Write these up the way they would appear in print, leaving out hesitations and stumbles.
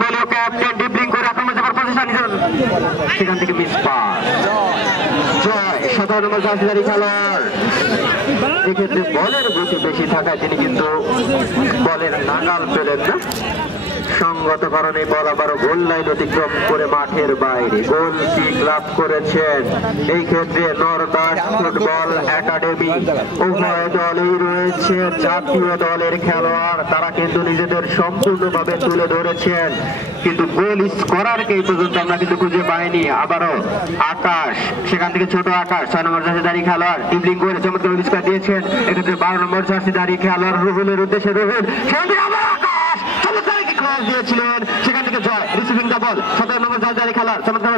দলীয় captain dribbling করে আক্রমণ যাবার পজিশন, সেখান থেকে মিস পাস। জয় 17 নম্বর জার্সিধারী খেলোয়াড়, এক্ষেত্রে বলের গতি বেশি থাকায় তিনি কিন্তু বলের নাগাল পেলেন না। সঙ্গত কারণে বল আবারও গোল লাইন অতিক্রম করে মাঠের বাইরে গোল কিক লাভ করেছেন। এই ক্ষেত্রে নরদাস ফুটবল একাডেমি উভয় দলেই রয়েছে জাতীয় দলের খেলোয়াড়, তারা কিন্তু নিজেদের সম্পূর্ণভাবে তুলে ধরেছেন, কিন্তু গোল স্কোরারকে এই পর্যন্ত আমরা কিন্তু খুঁজে পাইনি। আবারও আকাশ, সেখান থেকে ছোট আকাশ 6 নম্বর জার্সিধারী খেলোয়াড় ডিবলিং করে চমৎকার আবিষ্কার দিয়েছেন। এক্ষেত্রে 12 নম্বর জার্সিধারী খেলোয়াড় রুহুলের উদ্দেশ্যে রুহুল, দিয়েছিলেন, সেখান থেকে জয় রিসিভিং দা বল 17 নম্বর জার্সিধারী খেলোয়াড় চমৎকার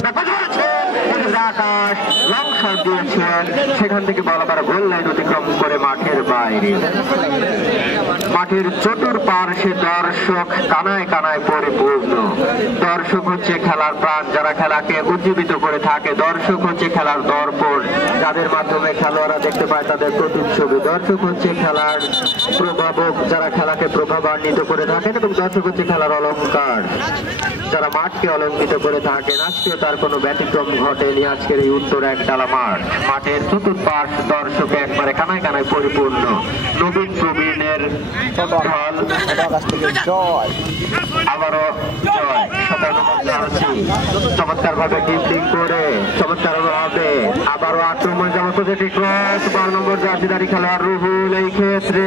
আকাশ লং শট দিয়েছেন, সেখান থেকে বল আবার গোল লাইন অতিক্রম করে মাঠের বাইরে। মাঠের চতুর্পার্শ্বে দর্শক কানায় কানায় পরিপূর্ণ। দর্শক হচ্ছে খেলার প্রাণ, যারা খেলাকে উজ্জীবিত করে থাকে। দর্শক হচ্ছে খেলার দর্পণ, যাদের মাধ্যমে খেলোয়াড়রা দেখতে পায় তাদের প্রতিচ্ছবি। দর্শক হচ্ছে খেলার প্রভাবক, যারা খেলাকে প্রভাবান্বিত করে থাকেন, এবং দর্শক হচ্ছে খেলার অলঙ্কার, যারা মাঠকে অলঙ্কিত করে থাকেন। আজকেও তার কোনো ব্যতিক্রম ঘটেনি আজকের এই উত্তর একতলা মাঠ। মাঠের চতুর্পাশ দর্শকে একবারে কানায় কানায় পরিপূর্ণ। নবীন প্রবীণের দল আবারও জয় 17 চমৎকার ভাবে ডিপলিং করে চমৎকার ভাবে আবারও আক্রমণ যাওয়া পজিটিভ ক্রস 12 নম্বর জার্সিধারী খেলোয়াড় রুহুল। এই ক্ষেত্রে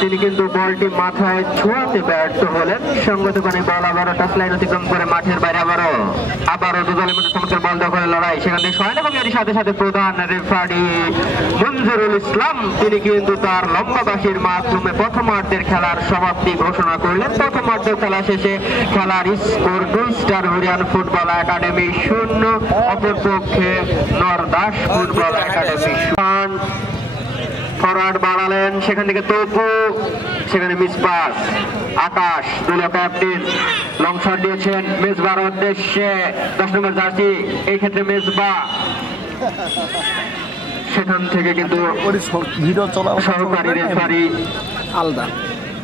তিনি কিন্তু বলটি মাথায় ছোঁয়াতে ব্যর্থ হলেন। সঙ্গত করে বল আবারও টাচ লাইন অতিক্রম করে মাঠের বাইরে আবারও দু দলের মধ্যে চমৎকার বল দখলের লড়াই। সেখান থেকে সয়ন এবং এর সাথে সাথে প্রধান রেফারি মঞ্জুরুল ইসলাম তিনি কিন্তু তার লম্বা বাঁশির মাধ্যমে প্রথমার্ধের খেলার সমাপ্তি ঘোষণা করলেন। প্রথমার্ধের খেলা শেষে খেলার স্কোর 2 স্টার হরিয়ান ফুটবল একাডেমি 0, অপরপক্ষে নরদাস ফুটবল একাডেমি 0। ফরওয়ার্ড বাড়ালেন, সেখান থেকে তপু, সেখানে মিস পাস। আকাশ দলীয় ক্যাপ্টেন লং শট দিয়েছেন মেজবার উদ্দেশ্যে 10 নম্বর জার্সি, এই ক্ষেত্রে মেজবা, সেখান থেকে কিন্তু সহকারী রেফারি আলাদা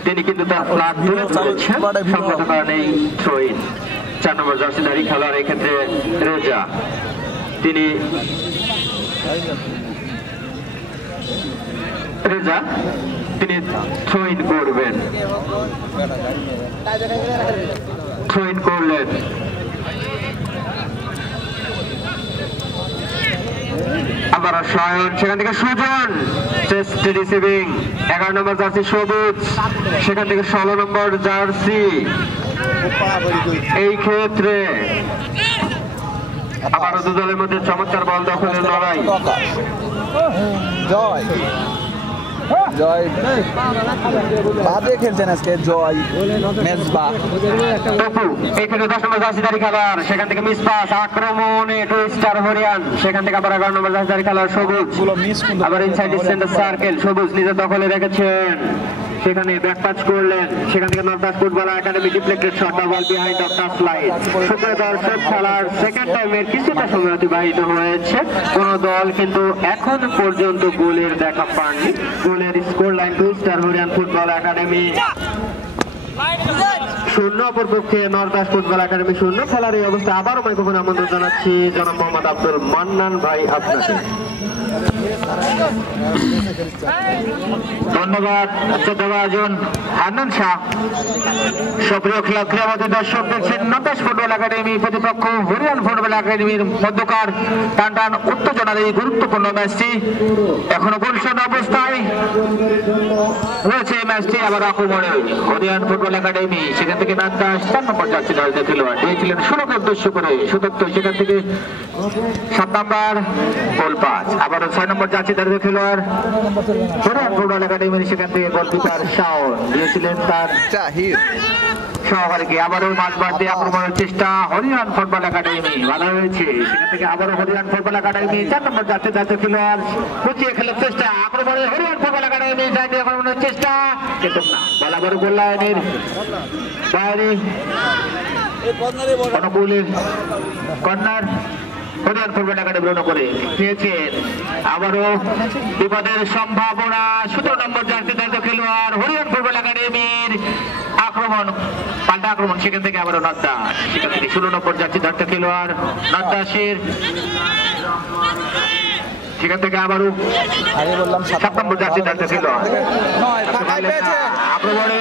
তিনি কিন্তু তার ফ্ল্যাগ তুলে ধরেছেন। সঙ্গত কারণেই থ্রোইন 4 নম্বর জার্সিধারী খেলোয়াড়, এই ক্ষেত্রে রেজা, তিনি থ্রোইন করবেন, থ্রোইন করলেন। আবার সায়ন, সেখান থেকে সুজন টেস্ট রিসিভিং 11 নম্বর জার্সি সবুজ, সেখান থেকে 16 নম্বর জার্সি। এই ক্ষেত্রে আবারও দু দলের মধ্যে চমৎকার বল দখলের লড়াই। জয় জয় বাদে খেলছেন আজকে জয় মেজবা টপু, এখানে 10 নম্বর জার্সিধারী খেলোয়াড়, সেখান থেকে মিস পাস। আক্রমণে 2 স্টার হরিয়ান, সেখান থেকে আবার 11 নম্বর জার্সিধারী খেলোয়াড় সবুজ, আবার ইনসাইড সেন্টার সার্কেল সবুজ নিজের দখলে রেখেছেন, সেখানে ব্যাক টাচ করলেন, সেখান থেকে নরদাস football academy deflected shot, ball behind of touch line. সুপ্রিয় দর্শক, খেলার সেকেন্ড টাইমের কিছুটা সময় অতিবাহিত হয়েছে, কোন দল কিন্তু এখন পর্যন্ত গোলের দেখা পাননি। গোলের স্কোর লাইন 2 স্টার হরিয়ান ফুটবল একাডেমি 0, অপরপক্ষে নরদাস ফুটবল একাডেমি 0। খেলার এই অবস্থা আবারও মাইক্রোফোনে আমন্ত্রণ জানাচ্ছি জনাব মোহাম্মদ আব্দুল মান্নান ভাই আপনাকে। ধন্যবাদ শ্রদ্ধাভাজন হান্নান শাহ। সক্রিয় ক্রীড়ামন্ত্রী দর্শক দেখছেন নরদাস ফুটবল একাডেমি প্রতিপক্ষ হরিয়ান ফুটবল একাডেমির মধ্যকার টানটান উত্তেজনার এই গুরুত্বপূর্ণ ম্যাচটি এখনো গোলশূন্য অবস্থায় রয়েছে। এই ম্যাচটি আবার আক্রমণে হরিয়ান ফুটবল একাডেমি, সেখান থেকে নরদাস 4 নম্বর জার্সি দলের খেলোয়াড় দিয়েছিলেন শুরুকে উদ্দেশ্য করে সুদত্ত, সেখান থেকে 7 নম্বর গোল পাস। আবারও 6 নম্বর জার্সি দলের খেলোয়াড় হরিয়ান ফুটবল একাডেমির, সেখান থেকে গোলকিপার শাওন দিয়েছিলেন তার সহকারীকে। আবারও মাঝ বাড়তে আক্রমণের চেষ্টা হরিয়ান ফুটবল একাডেমি, ভালো হয়েছে। সেখান থেকে আবারও হরিয়ান ফুটবল একাডেমি 4 নম্বর জার্সি দলের খেলোয়াড় পুচিয়ে খেলার চেষ্টা, আক্রমণে হরিয়ান ফুটবল একাডেমি চাইতে আক্রমণের চেষ্টা, কিন্তু না, বল আবারও গোল লাইনের বাইরে অনুকূলের কর্নার হরিয়ান ফুটবল একাডেমি গ্রহণ করে পেয়েছেন। আবারও বিপদের সম্ভাবনা 17 নম্বর জার্সি দলের খেলোয়াড় হরিয়ান ফুটবল একাডেমির আক্রমণ পাল্টা আক্রমণ, সেখান থেকে আবারও নদ্দাস, সেখান থেকে 16 নম্বর জার্সি ধারটা খেলোয়াড় নদ্দাসের, সেখান থেকে আবারও আগে বললাম 7 নম্বর জার্সি ধারটা খেলোয়াড় নয় ফাঁকায় পেয়েছে আক্রমণে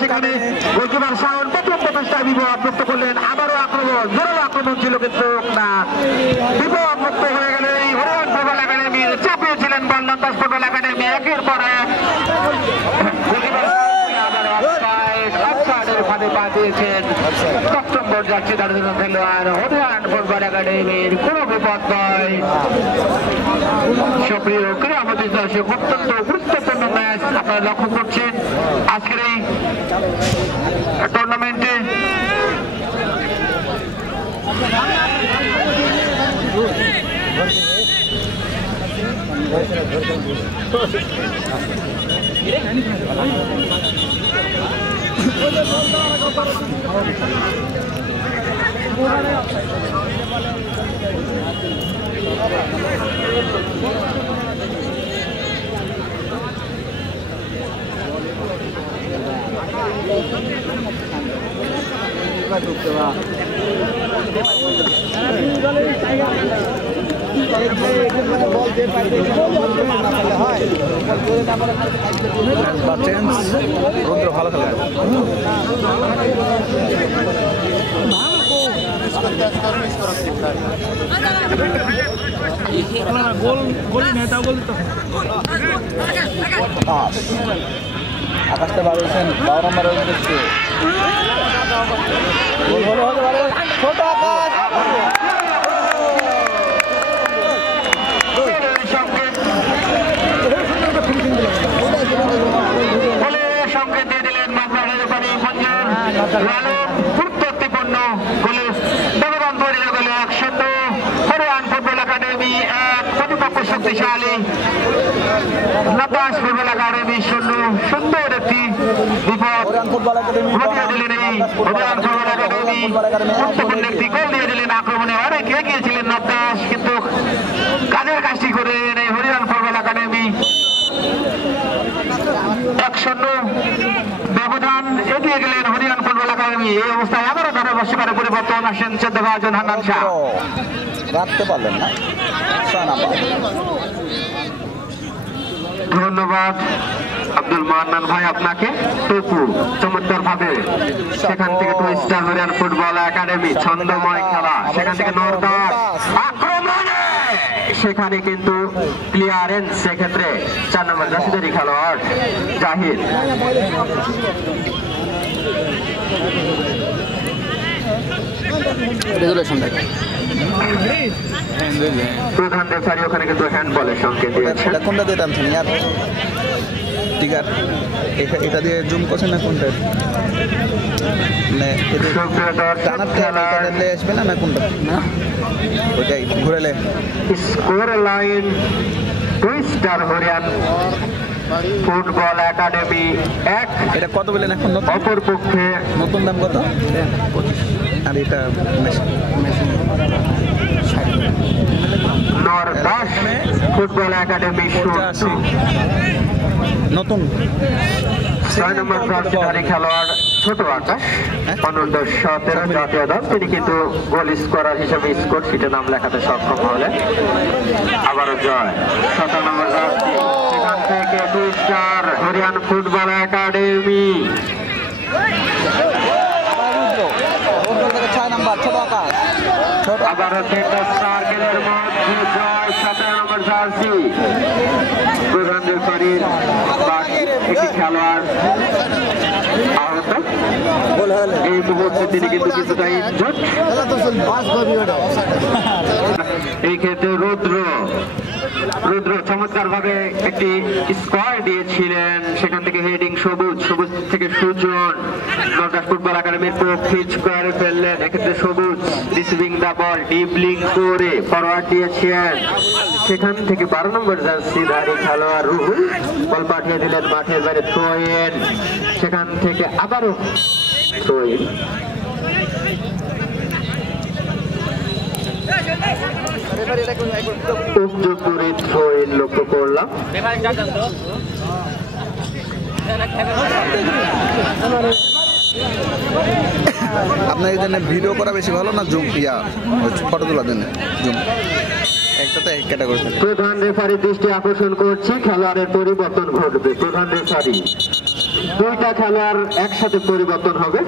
সেখানে গোলকিপার শাওন প্রথম প্রচেষ্টায় বিপদ মুক্ত করলেন, আবারও আক্রমণ, জোরালো আক্রমণ ছিল কিন্তু না, বিপদ মুক্ত হয়ে গেল এই হরিয়ান ফুটবল একাডেমি, চাপিয়েছিলেন বল নন্দাস ফুটবল একাডেমি একের পর এক, কোনো বিপদ নয়। সক্রিয় ক্রীড়ামতি দর্শক, অত্যন্ত গুরুত্বপূর্ণ ম্যাচ আপনারা লক্ষ্য করছেন আজকের এই টুর্নামেন্টে। রুদ্র ভালো খেলে আকাশটা বাড়িয়েছেন 12 নম্বরের উদ্দেশ্যে ছোট আকাশ সংকেত দিয়ে দিলেন গুরুত্বপূর্ণ গোলে ব্যবধান তৈরি হয়ে গেল 1-0। হরিয়ান ফুটবল একাডেমি 1, প্রতিপক্ষ শক্তিশালী নন্দাস ফুটবল একাডেমি 0। সুন্দর একটি বিপদ ঘটিয়ে দিলেন এই হরিয়ান ফুটবল একাডেমি, গুরুত্বপূর্ণ একটি গোল দিয়ে দিলেন। আক্রমণে অনেক এগিয়ে ছিলেন নন্দাস, কিন্তু কাজের কাজটি করে এই হরিয়ান ফুটবল একাডেমি 1-0 ব্যবধান এগিয়ে গেলেন হরিয়ান ফুটবল একাডেমি। এই অবস্থায় আবারও ধরে বর্ষকারে পরিবর্তন আসেন 14 জন হান্নান শাহ, রাখতে পারলেন না। ধন্যবাদ আব্দুল মান্নান ভাই আপনাকে। টুকু চমৎকার ভাবে সেখান থেকে টুইস্টার হরিয়ান ফুটবল একাডেমি, ছন্দময় খেলা, সেখান থেকে নর্দাস আক্রমণে, সেখানে কিন্তু ক্লিয়ারেন্স, সেক্ষেত্রে 4 নম্বর জার্সিধারী খেলোয়াড় জাহিদ। প্রধান রেফারি ওখানে কিন্তু হ্যান্ডবলের সংকেত দিয়েছেন। কোনটা দিয়ে টানছেন ইয়ার টিকার এটা দিয়ে জুম করছেন না কোনটা আসবে না কোনটা ওইটাই ঘুরেলে score line twister হরিয়ান football academy 1। এটা কত বলেন এখন? অপর পক্ষে নতুন দাম কত? আর এটা নর্দাস ফুটবল একাডেমি 0। নতুন 6 নম্বর জার্সিধারী খেলোয়াড় ছোট আকাশ, অনূর্ধ্ব 17 জাতীয় দল, তিনি কিন্তু গোল স্কোরার হিসেবে স্কোর শিটে নাম লেখাতে সক্ষম হলেন। আবারও জয় 17 নম্বর জার্সি, সেখান থেকে টুইস্টার হরিয়ান ফুটবল একাডেমি। 6 নম্বর ছোট আকাশ, আবারও সার্কেলের মধ্যে জয় 17 নম্বর জার্সি। প্রধান রেফারির একটি খেলোয়াড় আহত, এই মুহূর্তে তিনি কিন্তু কিছুটা ইনজুর্ড। এই ক্ষেত্রে রুদ্র চমৎকার ভাবে একটি স্কোর দিয়েছিলেন, সেখান থেকে হেডিং সবুজ থেকে সুজন নর্দাস ফুটবল একাডেমির পক্ষে স্কোয়ারে ফেললেন। এক্ষেত্রে সবুজ রিসিভিং দা বল ডিপলিং করে ফরওয়ার্ড দিয়েছেন, সেখান থেকে 12 নম্বর জার্সিধারী খেলোয়াড় রুহুল বল পাঠিয়ে দিলেন মাঠের বাইরে, থ্রো ইন, সেখান থেকে আবারও থ্রো ইন। উপযোগ করে থ্রো ইন লক্ষ্য করলাম। আপনার এই জন্য ভিডিও করা বেশি ভালো না জুম ফটো তোলার জন্য জুম একটাতে এক ক্যাটাগরি থাকে। প্রধান রেফারির দৃষ্টি আকর্ষণ করছি, খেলোয়াড়ের পরিবর্তন ঘটবে। প্রধান রেফারি, দুইটা খেলোয়াড় একসাথে পরিবর্তন হবে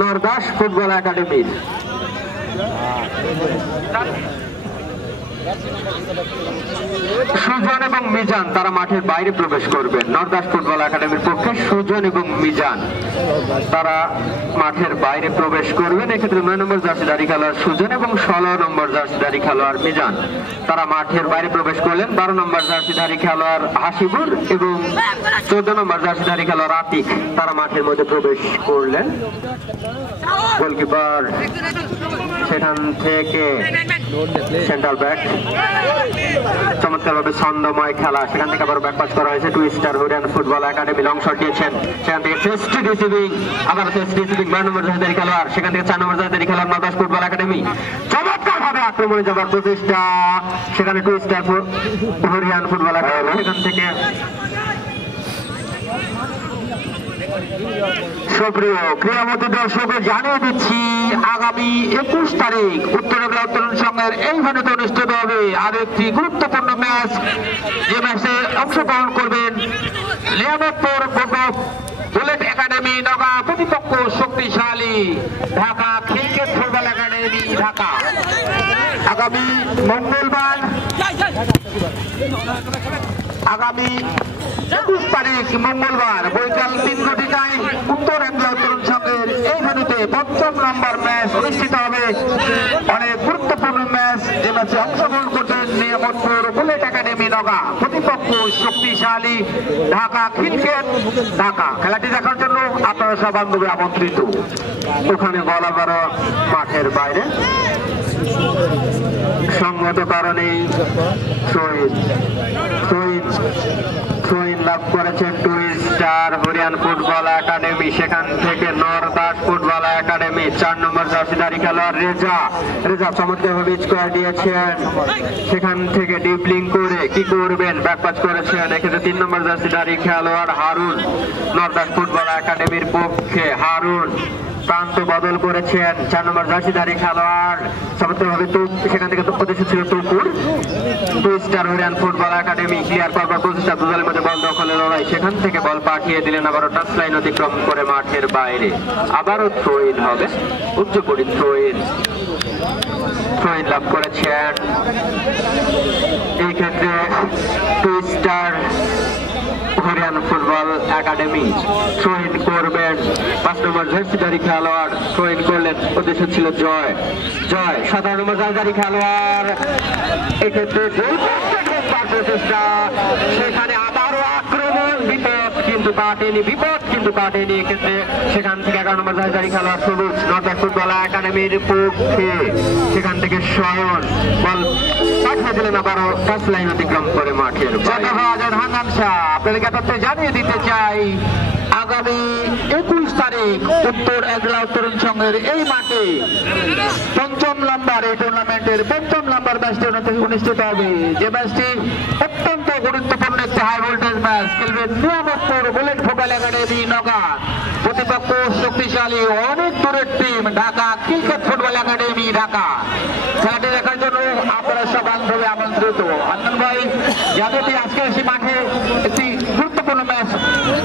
নরদাস ফুটবল একাডেমির। সুজন এবং মিজান তারা মাঠের বাইরে প্রবেশ করবেন। নরদাস ফুটবল একাডেমির পক্ষে সুজন এবং মিজান তারা মাঠের বাইরে প্রবেশ করবেন। এক্ষেত্রে 9 নম্বর জার্সিধারী খেলোয়াড় সুজন এবং 16 নম্বর জার্সিধারী খেলোয়াড় মিজান তারা মাঠের বাইরে প্রবেশ করলেন। 12 নম্বর জার্সিধারী খেলোয়াড় হাসিবুর এবং 14 নম্বর জার্সিধারী খেলোয়াড় আতিক তারা মাঠের মধ্যে প্রবেশ করলেন। গোলকিপার সেখান থেকে সেন্ট্রাল ব্যাক, চমৎকারভাবে ছন্দময় খেলা, সেখান থেকে আবার ব্যাকপাস করা হয়েছে। টুইস্টার হরিয়ান ফুটবল একাডেমি লং শট দিয়েছেন, সেখান থেকে টেস্ট রিসিভিং, আবার টেস্ট রিসিভিং 9 নম্বর জার্সিধারী খেলোয়াড়, সেখান থেকে 4 নম্বর জার্সিধারী খেলোয়াড় নরদাস ফুটবল একাডেমি। চমৎকার ভাবে আক্রমণে যাবার প্রচেষ্টা, সেখানে টুইস্টার হরিয়ান ফুটবল একাডেমি, সেখান থেকে সুপ্রিয় ক্রীড়ামন্ত্রী দর্শকদের জানিয়ে দিচ্ছি, আগামী 21 তারিখ উত্তর উত্তরণ সংঘের এই ভেন্যুতে অনুষ্ঠিত হবে আরো একটি গুরুত্বপূর্ণ ম্যাচ। যে ম্যাচে অংশগ্রহণ করবেন নিয়ামতপুর বুলেট একাডেমি নগা, প্রতিপক্ষ শক্তিশালী Dhaka cricket football academy Dhaka. আগামী মঙ্গলবার, আগামী 21 তারিখ মঙ্গলবার বৈকাল 3 ঘটিকায় উত্তর উত্তরণ সংঘের এই ভেন্যুতে 5ম নম্বর ম্যাচ অনুষ্ঠিত হবে। অনেক গুরুত্বপূর্ণ ম্যাচ, যে ম্যাচে অংশগ্রহণ করবেন নিয়ামতপুর বুলেট একাডেমি নগা, প্রতিপক্ষ শক্তিশালী ঢাকা ক্রিকেট ঢাকা। খেলাটি দেখার জন্য আপনারা সব বান্ধবী আমন্ত্রিত। ওখানে বলাবারও মাঠের বাইরে সঙ্গত কারণে থ্রোইন লাভ করেছেন টুইস্টার হরিয়ান ফুটবল একাডেমি, সেখান থেকে নরদাস ফুটবল একাডেমি। 4 নম্বর জার্সিধারী খেলোয়াড় রেজা চমৎকারভাবে স্কোয়ার দিয়েছেন, সেখান থেকে ডিপলিং করে কি করবেন, ব্যাকপাস করেছেন। এক্ষেত্রে 3 নম্বর জার্সিধারী খেলোয়াড় হারুন নরদাস ফুটবল একাডেমির পক্ষে, হারুন প্রান্ত বদল করেছেন। 4 নম্বর জার্সিধারী খেলোয়াড় চমৎকারভাবে সেখান থেকে প্রতিষ্ঠিত ছিল তুকুর। টুইস্টার হরিয়ান ফুটবল একাডেমি ক্লিয়ার করবার প্রচেষ্টা, দুদলের মধ্যে বল দখলের লড়াই, সেখান থেকে বল পাঠিয়ে দিলেন আবারও টাচ লাইন অতিক্রম করে মাঠের বাইরে। আবারও থ্রোইন হবে, উচ্চকরি থ্রোইন লাভ করেছেন। এই ক্ষেত্রে টুইস্টার হরিয়ান ফুটবল একাডেমি শহীদ করবেন 5 নম্বর জার্সিধারী খেলোয়াড়, শহীদ করলেন, উদ্দেশ্য ছিল জয়। 17 নম্বর জার্সিধারী খেলোয়াড় এক্ষেত্রে প্রচেষ্টা, সেখানে আবারও আক্রমণ, বিপদ কিন্তু কাটেনি। এক্ষেত্রে সেখান থেকে 11 নম্বর জার্সিধারী খেলোয়াড় সবুজ নরদাস ফুটবল একাডেমির পক্ষে, সেখান থেকে শয়ন বল পাঠিয়ে দিলেন আবারও টাচ লাইন অতিক্রম করে মাঠের বাইরে। আপনাদেরকে তথ্য জানিয়ে দিতে চাই, আগামী 21 তারিখ উত্তর উত্তরণ সংঘের এই মাঠে 5ম নম্বর এই টুর্নামেন্টের 5ম নম্বর ম্যাচটি অনুষ্ঠিত হবে। যে ম্যাচটি অত্যন্ত গুরুত্বপূর্ণ একটি হাই ভোল্টেজ ম্যাচ। খেলবেন Niamatpur bullet football academy Naga, প্রতিপক্ষ শক্তিশালী অনেক দূরের team Dhaka cricket football academy Dhaka. খেলাটি দেখার জন্য আপনারা সব বান্ধবী আমন্ত্রিত। আনন্দ ভাই জানাতে আজকে এসে মাঠে একটি গুরুত্বপূর্ণ ম্যাচ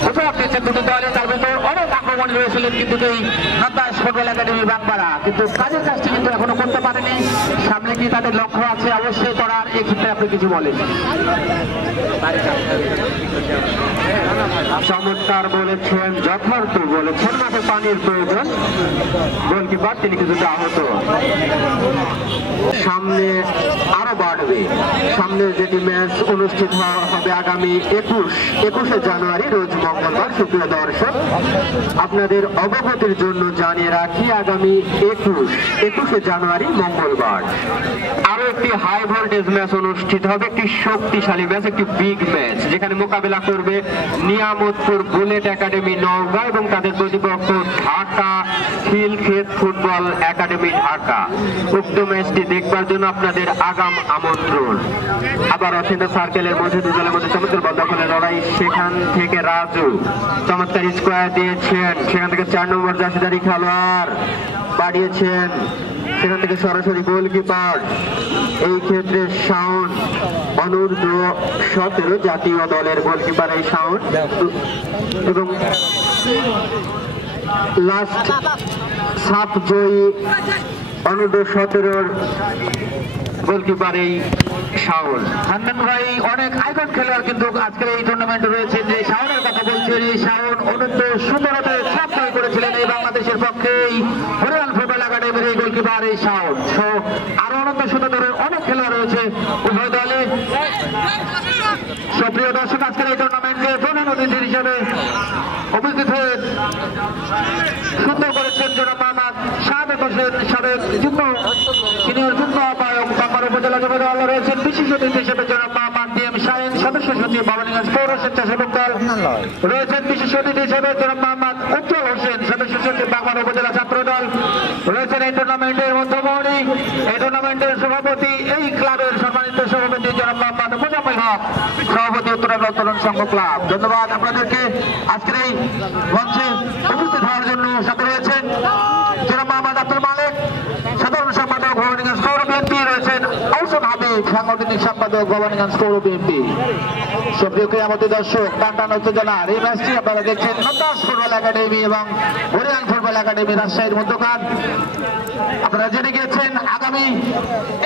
উপহার দিয়েছেন দুটি দলে, তার ভিতর অনেক আক্রমণ হয়েছিলেন কিন্তু এই নরদাস ফুটবল একাডেমি বাগবাড়া, কিন্তু কাজের কাজটি কিন্তু এখনো করতে পারেনি। সামনে কি তাদের লক্ষ্য আছে অবশ্যই করার, এক্ষেত্রে আপনি কিছু বলেন। চমৎকার বলেছেন, যথার্থ বলেছেন, মাঠে পানির প্রয়োজন। গোলকিপার তিনি কিছুটা আহত, সামনে আরো বাড়বে। সামনে যেটি ম্যাচ অনুষ্ঠিত হবে আগামী 21শে জানুয়ারি রোজ মঙ্গলবার। সুপ্রিয় দর্শক, আপনাদের অবগতির জন্য জানিয়ে রাখি, আগামী 21শে জানুয়ারি মঙ্গলবার আরো একটি হাই ভোল্টেজ ম্যাচ অনুষ্ঠিত হবে, একটি শক্তিশালী ম্যাচ, একটি বিগ ম্যাচ, যেখানে মোকাবেলা করবে নিয়ামত মোহাম্মদপুর বুলেট একাডেমি নওগাঁ এবং তাদের প্রতিপক্ষ ঢাকা খিলক্ষেত ফুটবল একাডেমি ঢাকা। উক্ত ম্যাচটি দেখবার জন্য আপনাদের আগাম আমন্ত্রণ। আবার অচিন্ত সার্কেলের মধ্যে দুদলের মধ্যে চমৎকার বল দখলের লড়াই, সেখান থেকে রাজু চমৎকার স্কোয়ার দিয়েছেন, সেখান থেকে 4 নম্বর জার্সিধারী খেলোয়াড় বাড়িয়েছেন, সেখান থেকে সরাসরি গোলকিপার, এই ক্ষেত্রে শাওন অনূর্ধ্ব 17 জাতীয় দলের গোলকিপার এই শাওন, এবং লাস্ট সাপ জয়ী অনূর্ধ্ব 17 গোলকিপার এই শাওন। হান্নান ভাই অনেক আইকন খেলোয়াড় কিন্তু আজকের এই টুর্নামেন্টে রয়েছে। যে শাওনের কথা বলছেন, এই শাওন অনন্ত 17তে ছাপ করেছিলেন এই বাংলাদেশের পক্ষে হরিয়ান ফুটবল একাডেমির এই গোলকিপার এই শাওন। আরো অনন্ত 17 অনেক খেলোয়াড় রয়েছে উভয় দলে। সুপ্রিয় দর্শক, আজকের এই টুর্নামেন্টে প্রধান অতিথি হিসেবে উপস্থিত হয়ে সুন্দর করেছেন জনাব মোহাম্মদ সাদেক হোসেন, সাবেক সিনিয়র যুগ্ম আহ্বায়ক বাংলার উপজেলা যুব দল রয়েছেন। বিশেষ অতিথি হিসেবে জনাব মোহাম্মদ DM শাহিন, সদস্য সচিব ভবানীগঞ্জ পৌর স্বেচ্ছাসেবক দল রয়েছেন। বিশেষ অতিথি হিসেবে জনাব মোহাম্মদ উজ্জ্বল হোসেন, সদস্য সচিব বাংলার উপজেলা ছাত্র দল রয়েছেন। এই টুর্নামেন্টের মধ্যমণি, এই টুর্নামেন্টের সভাপতি, এই ক্লাবের সম্মানিত সভাপতি জনাব মোহাম্মদ মোজাম্মেল হক, সভাপতি উত্তরাঞ্চল তরুণ সংঘ ক্লাব। ধন্যবাদ আপনাদেরকে আজকের এই মঞ্চে উপস্থিত হওয়ার জন্য। সাথে রয়েছেন জনাব মোহাম্মদ আব্দুল মালিক, সাধারণ সম্পাদক ভবানীগঞ্জ পৌর বিএনপি, রয়েছেন আহসান হাবিব, সাংগঠনিক সম্পাদক ভবানীগঞ্জ পৌর বিএনপি। সুপ্রিয় ক্রীড়ামন্ত্রী দর্শক, টানটান উত্তেজনার এই ম্যাচটি আপনারা দেখছেন নন্দাস ফুটবল একাডেমি এবং হরিয়ান ফুটবল একাডেমি রাজশাহীর মধ্যকার। আপনারা জেনে গিয়েছেন আগামী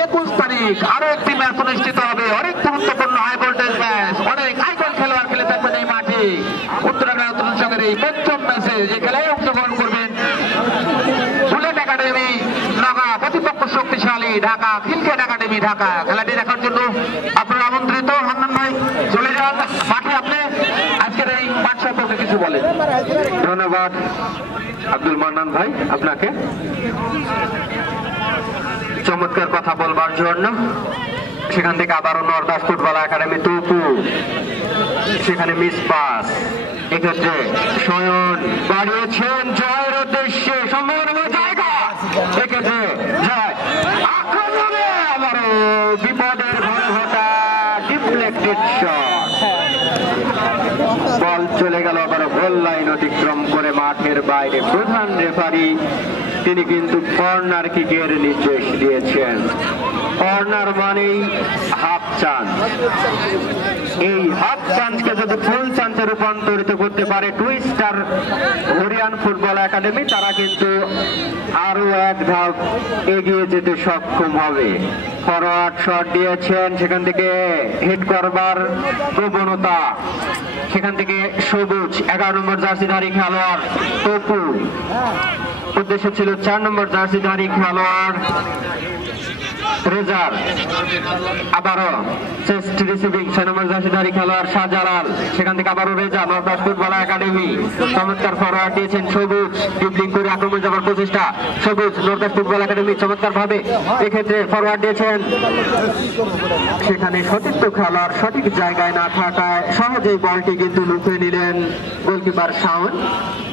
21 তারিখ আরো একটি ম্যাচ অনুষ্ঠিত হবে, অনেক গুরুত্বপূর্ণ হাই ভোল্টেজ ম্যাচ। অনেক আইকন খেলোয়াড় খেলে থাকবেন এই মাঠে। উত্তরাঞ্চল তরুণ সংঘের এই পঞ্চম ম্যাচে যে খেলায় অংশগ্রহণ করবেন বুলেট একাডেমি নওগাঁ, প্রতিপক্ষ শক্তিশালী ঢাকা খিলক্ষেত একাডেমি ঢাকা। খেলাটি দেখার জন্য আপনারা আমন্ত্রিত। হান্নান ভাই চলে যান মাঠে, আপনি আজকের এই মাঠ সম্পর্কে কিছু বলেন। ধন্যবাদ আব্দুল মান্নান ভাই আপনাকে চমৎকার কথা বলবার জন্য। সেখান থেকে আবারও নরদাস ফুটবল একাডেমি তপু, সেখানে মিস পাস, এক্ষেত্রে শয়ন বাড়িয়েছেন জয়ের উদ্দেশ্যে, সম্ভাবনা জায়গা, এক্ষেত্রে জয় আক্রমণে আবারও বিপদের ঘরে ঘটা ডিফ্লেক্টেড শট, বল চলে গেল আবারও গোল লাইন অতিক্রম করে মাঠের বাইরে। প্রধান রেফারি তিনি কিন্তু কর্নার কিকের নির্দেশ দিয়েছেন। কর্নার মানেই হাফ চান্স, এই হাফ চান্সকে যদি ফুল চান্সে রূপান্তরিত করতে পারে টুইস্টার হরিয়ান ফুটবল একাডেমি, তারা কিন্তু আরো এক ধাপ এগিয়ে যেতে সক্ষম হবে। ফরওয়ার্ড শট দিয়েছেন, সেখান থেকে হিট করবার প্রবণতা, সেখান থেকে সবুজ 11 নম্বর জার্সিধারী খেলোয়াড় তপু, উদ্দেশ্য ছিল 4 নম্বর জার্সিধারী খেলোয়াড় রেজার, আবারও চেস্ট রিসিভিং 6 নম্বর জার্সিধারী খেলোয়াড় শাহজালাল, সেখান থেকে আবারও রেজা। নরদাস ফুটবল একাডেমি চমৎকার ফরওয়ার্ড দিয়েছেন সবুজ, ডিপলিং করে আক্রমণ যাবার প্রচেষ্টা সবুজ। নরদাস ফুটবল একাডেমি চমৎকার ভাবে এক্ষেত্রে ফরওয়ার্ড দিয়েছেন, সেখানে সতীর্থ খেলোয়াড় সঠিক জায়গায় না থাকায় সহজেই বলটি কিন্তু লুকিয়ে নিলেন গোলকিপার শাওন।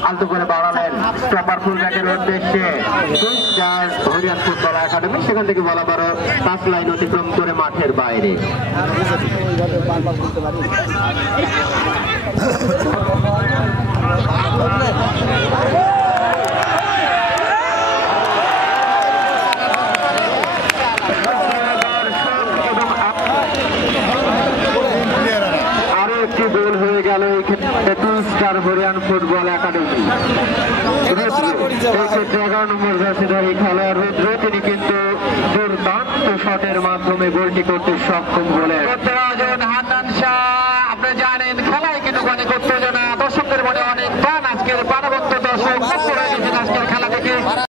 আলতো করে বাড়ালেন স্টপার ফুলব্যাকের উদ্দেশ্যে হরিয়ান ফুটবল একাডেমি, সেখান থেকে বলা বারো পাঁচ লাইন অতিক্রম করে মাঠের বাইরে। আরো একটি গোল হয়ে গেল এই ক্ষেত্রে টুইস্টার হরিয়ান ফুটবল একাডেমি। এই ক্ষেত্রে 11 নম্বর জার্সিধারী খেলোয়াড় রুদ্র, তিনি কিন্তু দুর্দান্ত শটের মাধ্যমে গোলটি করতে সক্ষম হলেন। হান্নান শাহ, আপনি জানেন খেলায় কিন্তু অনেক উত্তেজনা, দর্শকদের মনে অনেক প্রাণ। আজকের প্রাণবন্ত দর্শক